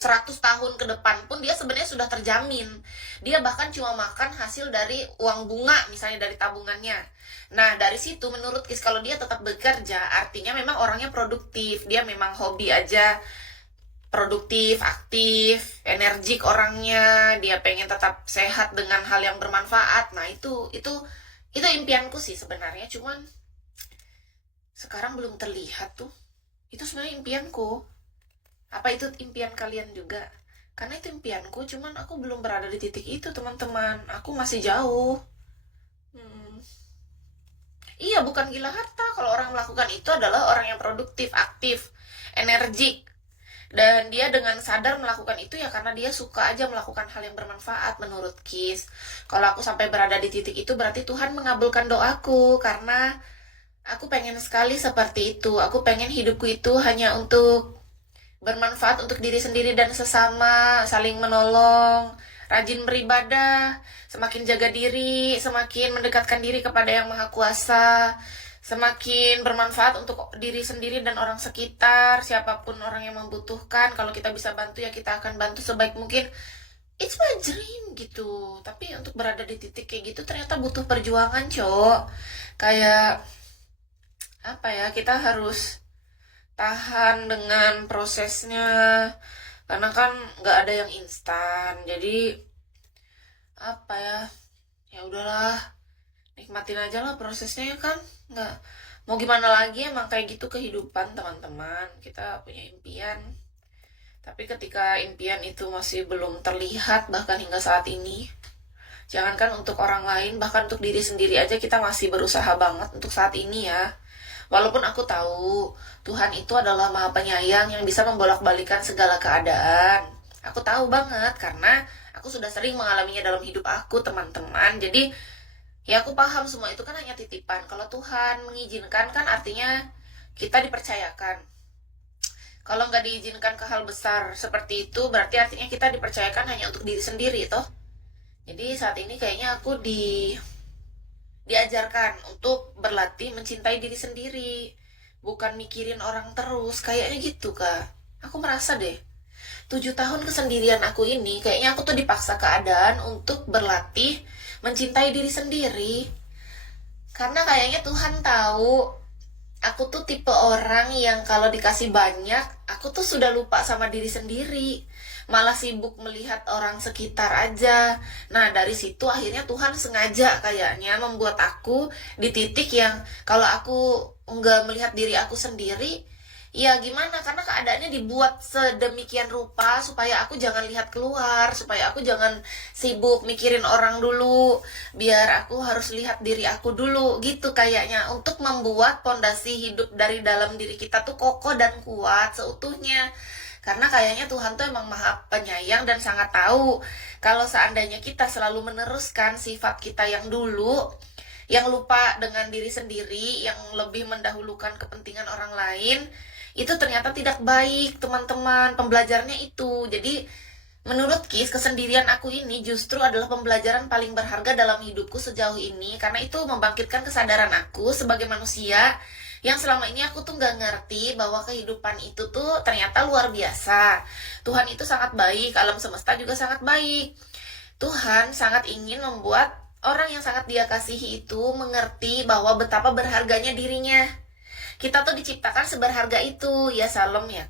100 tahun ke depan pun dia sebenarnya sudah terjamin. Dia bahkan cuma makan hasil dari uang bunga, misalnya dari tabungannya. Nah, dari situ menurut Kis, kalau dia tetap bekerja, artinya memang orangnya produktif. Dia memang hobi aja, produktif, aktif, energik orangnya. Dia pengen tetap sehat dengan hal yang bermanfaat. Nah, itu impianku sih sebenarnya. Cuman sekarang belum terlihat tuh. Itu sebenarnya impianku. Apa itu impian kalian juga? Karena itu impianku, cuman aku belum berada di titik itu, teman-teman. Aku masih jauh. Hmm. Iya, bukan gila harta. Kalau orang melakukan itu adalah orang yang produktif, aktif, energik. Dan dia dengan sadar melakukan itu ya karena dia suka aja melakukan hal yang bermanfaat menurut Kis. Kalau aku sampai berada di titik itu berarti Tuhan mengabulkan doaku karena aku pengen sekali seperti itu. Aku pengen hidupku itu hanya untuk bermanfaat untuk diri sendiri dan sesama, saling menolong, rajin beribadah, semakin jaga diri, semakin mendekatkan diri kepada Yang Maha Kuasa, semakin bermanfaat untuk diri sendiri dan orang sekitar, siapapun orang yang membutuhkan. Kalau kita bisa bantu ya kita akan bantu sebaik mungkin. It's my dream gitu. Tapi untuk berada di titik kayak gitu ternyata butuh perjuangan, Cok. Kayak apa ya? Kita harus tahan dengan prosesnya karena kan nggak ada yang instan, jadi apa ya, ya udahlah, nikmatin aja lah prosesnya ya kan. Nggak mau gimana lagi, emang kayak gitu kehidupan, teman-teman. Kita punya impian, tapi ketika impian itu masih belum terlihat bahkan hingga saat ini, jangankan untuk orang lain, bahkan untuk diri sendiri aja kita masih berusaha banget untuk saat ini ya. Walaupun aku tahu Tuhan itu adalah Maha Penyayang yang bisa membolak-balikan segala keadaan. Aku tahu banget karena aku sudah sering mengalaminya dalam hidup aku, teman-teman. Jadi, ya aku paham semua itu kan hanya titipan. Kalau Tuhan mengizinkan kan artinya kita dipercayakan. Kalau nggak diizinkan ke hal besar seperti itu, berarti artinya kita dipercayakan hanya untuk diri sendiri, toh. Jadi saat ini kayaknya aku diajarkan untuk berlatih mencintai diri sendiri, bukan mikirin orang terus, kayaknya gitu kak. Aku merasa deh 7 tahun kesendirian aku ini kayaknya aku tuh dipaksa keadaan untuk berlatih mencintai diri sendiri, karena kayaknya Tuhan tahu aku tuh tipe orang yang kalau dikasih banyak aku tuh sudah lupa sama diri sendiri, malah sibuk melihat orang sekitar aja. Nah dari situ akhirnya Tuhan sengaja kayaknya membuat aku di titik yang kalau aku nggak melihat diri aku sendiri, ya gimana, karena keadaannya dibuat sedemikian rupa supaya aku jangan lihat keluar, supaya aku jangan sibuk mikirin orang dulu, biar aku harus lihat diri aku dulu gitu kayaknya, untuk membuat pondasi hidup dari dalam diri kita tuh kokoh dan kuat seutuhnya. Karena kayaknya Tuhan tuh emang Maha Penyayang dan sangat tahu kalau seandainya kita selalu meneruskan sifat kita yang dulu, yang lupa dengan diri sendiri, yang lebih mendahulukan kepentingan orang lain, itu ternyata tidak baik, teman-teman. Pembelajarannya itu. Jadi, menurut Kis, kesendirian aku ini justru adalah pembelajaran paling berharga dalam hidupku sejauh ini, karena itu membangkitkan kesadaran aku sebagai manusia yang selama ini aku tuh nggak ngerti bahwa kehidupan itu tuh ternyata luar biasa. Tuhan itu sangat baik, alam semesta juga sangat baik. Tuhan sangat ingin membuat orang yang sangat dia kasihi itu mengerti bahwa betapa berharganya dirinya. Kita tuh diciptakan seberharga itu, ya Salom ya.